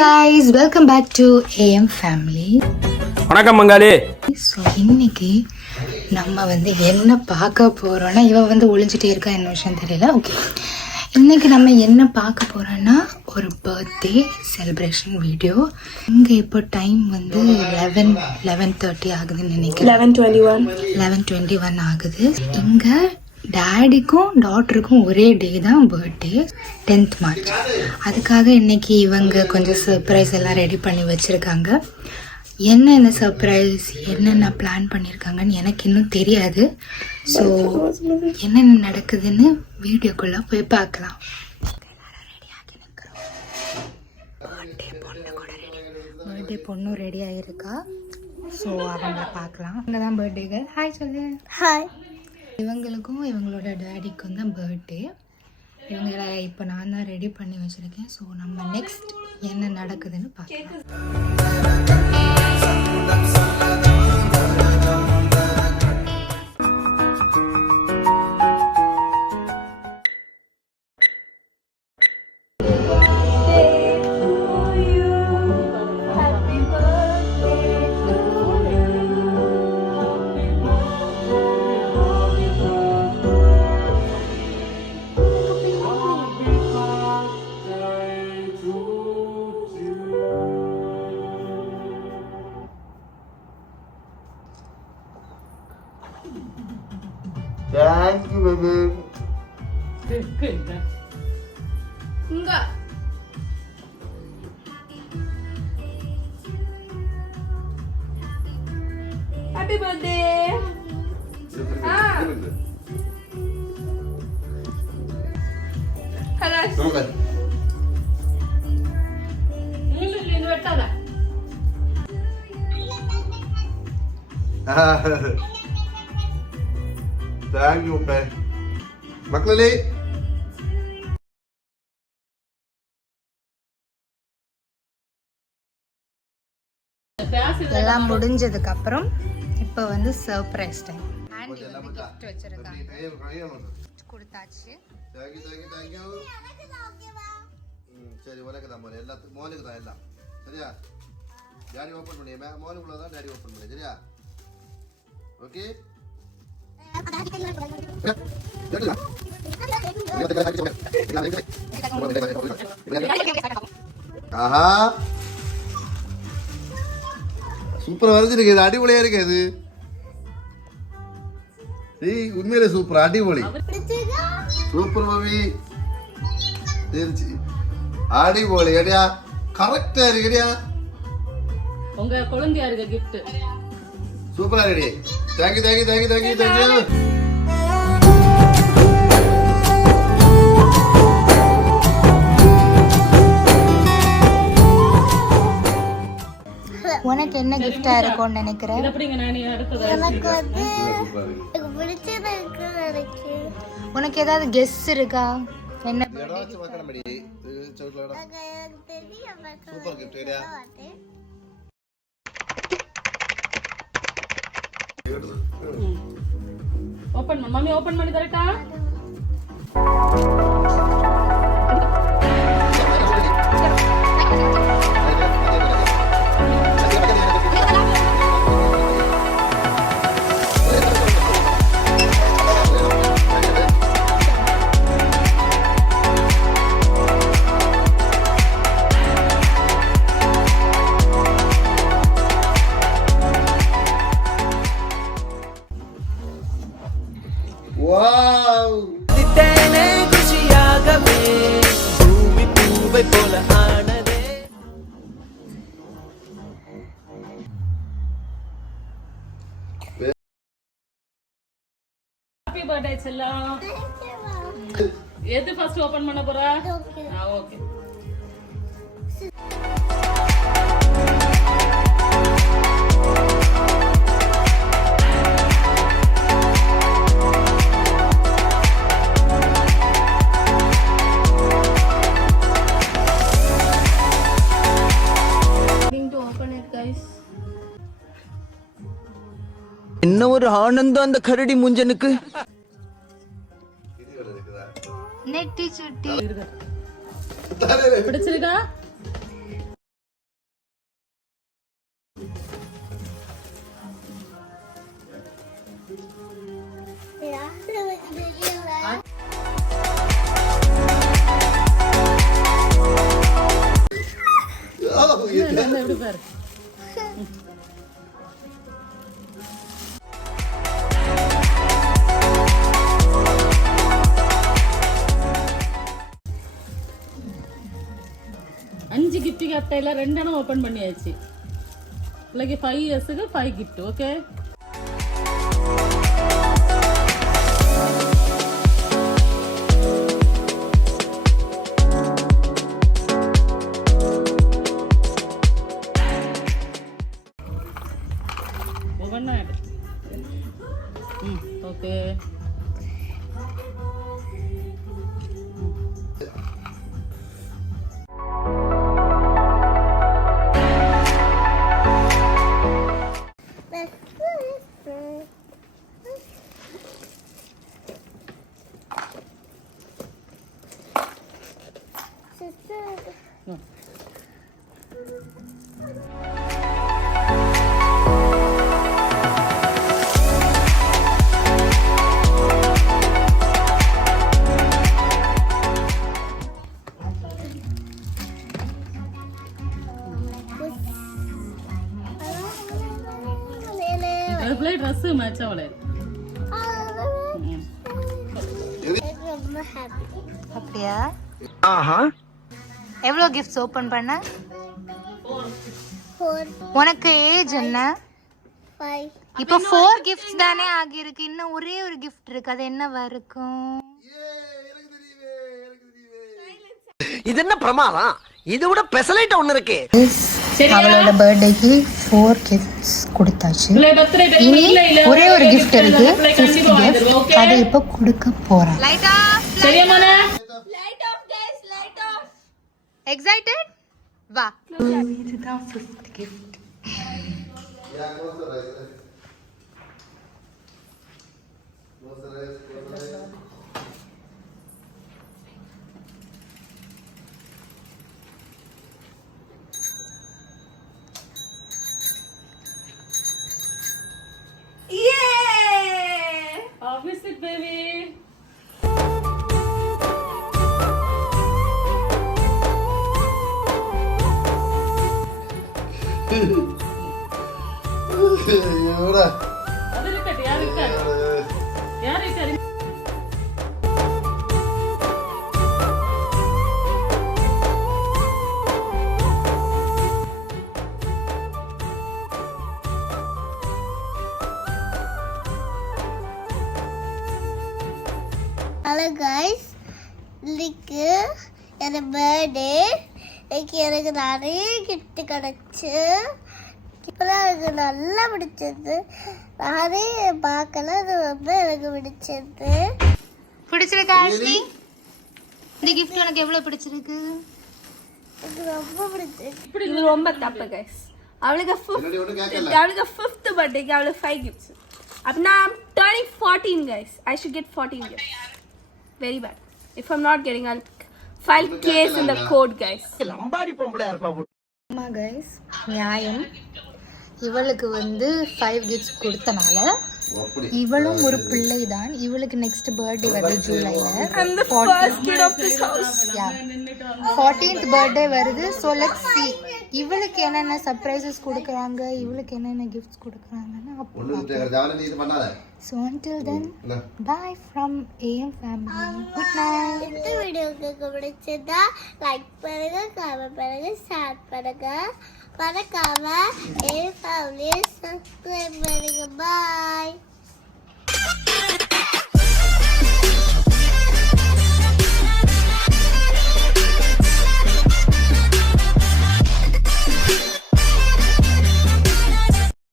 guys, welcome back to AM Family. வணக்கம் மங்காளி. So இன்னைக்கு நம்ம என்ன பார்க்க போகிறோன்னா இவ ஒளிஞ்சிட்டே இருக்கா என்ன விஷயம் தெரியல. ஓகே, இன்னைக்கு நம்ம என்ன பார்க்க போகிறோன்னா ஒரு பர்த்டே செலிப்ரேஷன் வீடியோ. இங்கே இப்போ டைம் 11:30 ஆகுதுன்னு நினைக்கிறேன். 11:21 ஆகுது. இங்கே டேடிக்கும் டாட்டருக்கும் ஒரே டே தான் பர்த்டே, 10th மார்ச். அதுக்காக இன்னைக்கு இவங்க கொஞ்சம் சர்ப்ரைஸ் எல்லாம் ரெடி பண்ணி வச்சுருக்காங்க. என்னென்ன சர்ப்ரைஸ் என்னென்ன பிளான் பண்ணியிருக்காங்கன்னு எனக்கு இன்னும் தெரியாது. ஸோ என்னென்ன நடக்குதுன்னு வீடியோக்குள்ளே போய் பார்க்கலாம். பர்த்டே பொண்ணும் ரெடி ஆகிருக்கா. ஸோ அவங்கள பார்க்கலாம். அங்கே தான் பர்த்டே கேர்ள். ஹாய் சொல்லு. ஹாய். இவங்களுக்கும் இவங்களோட டேடிக்கும் தான் பர்த்டே. இவங்களை இப்போ நான் தான் ரெடி பண்ணி வச்சுருக்கேன். ஸோ நம்ம நெக்ஸ்ட் என்ன நடக்குதுன்னு பார்க்கலாம். Thank you, baby. Enggak. Happy birthday. Kelas. Ini betul tak? Thank you, Ben. மக்களே, எல்லாம் முடிஞ்சதுக்கு அப்புறம் இப்போ சர்ப்ரைஸ் டைம். ஆண்டி கிஃப்ட் வச்சிருக்காங்க, கொடுத்தாச்சு. Thank you. சரி, உனக்கு தான் மோனே, எல்லாத்துக்கும் மோனுக்கு தான் எல்லாம். சரியா? டாடி ஓபன் பண்ணியமே, மோனுக்குள்ள தான் டாடி ஓபன் பண்ணி. சரியா? ஓகே? ஆஹா, சூப்பரா வரைஞ்சிருக்கு. இது அடிபொலியா இருக்கு. அது உண்மையிலே சூப்பர், அடிபொலி, சூப்பர் மம்மி. தெரிஞ்சு அடிபொலி. அடியா கரெக்டா இருக்குடியா. உங்க குழந்தையாருக்கு gift. சூப்பரா ரெடி. தேங்க்யூ. உனக்கு என்ன கிஃப்டா இருக்கும்னு நினைக்கிறேன்? உனக்கு ஏதாவது கெஸ் இருக்கா? என்ன சூப்பர் கிஃப்ட் ரெடியா. ஓபன் பண்ணு மம்மி, ஓபன் பண்ணி தரட்டா? வாவ், திட்டேனே குஷியாகவே பூமி பூவை போல ஆனதே. ஹாப்பி பர்த்டே செல்லம். எது ஃபர்ஸ்ட் ஓபன் பண்ண போறா? ஓகே. என்ன ஒரு ஆனந்தம் அந்த கரடி முஞ்சனுக்கு. நெட்டி சுட்டி பிடிச்சிருக்கா? உட்காரு. அஞ்சு கிஃப்ட் கட்டையில 2 ஓபன் பண்ணியாச்சு. பிள்ளைக்கு 5 இயர்ஸுக்கு 5 கிஃப்ட். ஓகே, ஒவ்வொன்றா எடு. ஓகே, பிள்ளை ட்ரெஸ் மேட்ச் ஆகல. அப்படியா? எவ்வளோ கிஃப்ட்ஸ் ஓபன் பண்ண? உனக்கு ஏஜ் என்ன? இப்போ 4 கிஃப்ட்ஸ் தானே ஆகியிருக்கு. இன்னும் ஒரே ஒரு கிஃப்ட் இருக்கு. அது என்னவா இருக்கும்? இது என்ன பிரமாதம்? இதை விட பெசலைட் ஒண்ணு இருக்கு. அவளோட பர்த்டேக்கு 4 கிஃப்ட்ஸ் கொடுத்தாச்சு. இனி ஒரே ஒரு கிஃப்ட் இருக்கு, 5th gift. அதை இப்போ கொடுக்க போறேன். சரியா மனே? எக்ஸைட்டட்? வா. இதுதான் 5th gift. Have a seat, baby. எவ்வளோ அது இருக்கட்டும். யார் இருக்காரு? யார் இருக்காரு? ஹலோ கைஸ், இன்னைக்கு என் பர்த்டே. இன்னைக்கு எனக்கு நிறைய கிஃப்ட் கிடச்சி. இப்போதான் எனக்கு நல்லா பிடிச்சது. நானே பார்க்கல, அது ரொம்ப எனக்கு பிடிச்சது. பிடிச்சிருக்கா ஆஷ்லி? இந்த கிஃப்ட் உனக்கு எவ்வளவு பிடிச்சிருக்கு? எனக்கு ரொம்ப பிடிச்சிருக்கு. இது ரொம்ப தப்பு கைஸ். அவளுக்கு 5th பர்த்டேக்கு அவளுக்கு 5 கிஃப்ட்ஸ். அப்படின்னா I'm turning 14 guys. I should get 14 gifts. Very bad. If I'm not getting, I'll file case in the court guys. Lambadi பொம்பளையா இருப்பா. ஆமா கைஸ், நியாயம். இவளுக்கு 5 கிஃப்ட்ஸ் கொடுத்தனால இவளும் ஒரு பிள்ளை தான். இவளுக்கு நெக்ஸ்ட் பர்த்டே வருது ஜூலைல. I'm the first kid of this house. 14th birthday வருது. ஸோ லெட்ஸ் see இவளுக்கு என்னென்ன சர்ப்ரைசஸ் கொடுக்குறாங்க, இவளுக்கு என்னென்ன கிஃப்ட்ஸ் கொடுக்குறாங்கன்னு அப்போ. So until then, bye from AM family. Good night. இந்த வீடியோ உங்களுக்கு பிடிச்சதா லைக் பண்ணுங்க, கமெண்ட் பண்ணுங்க, ஷேர் பண்ணுங்க. மறக்காம AM family சப்ஸ்கிரைப் பண்ணுங்க. பாய்.